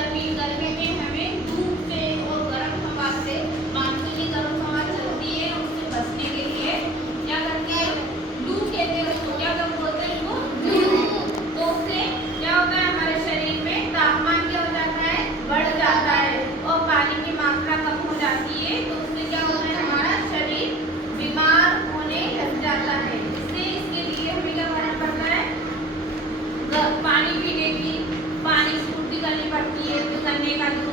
गर्मी गर्मी में हमें धूप से और गर्म हवा से, मानसूनी गर्म हवा चलती है, उससे बचने के लिए क्या करते हैं, लू कहते हैं उसको, क्या कब बोलते हैं इसको, लू। तो उससे क्या होता है, हमारे शरीर में तापमान क्या हो जाता है, बढ़ जाता है और पानी की मात्रा कम हो जाती है। तो उससे क्या होता है, हमारा शरीर बीमार होने लग जाता है। इसके लिए हमें क्या करना पड़ता है, पानी पीने की, पानी की पूर्ति करनी पड़ती है, जो गन्ने का जूस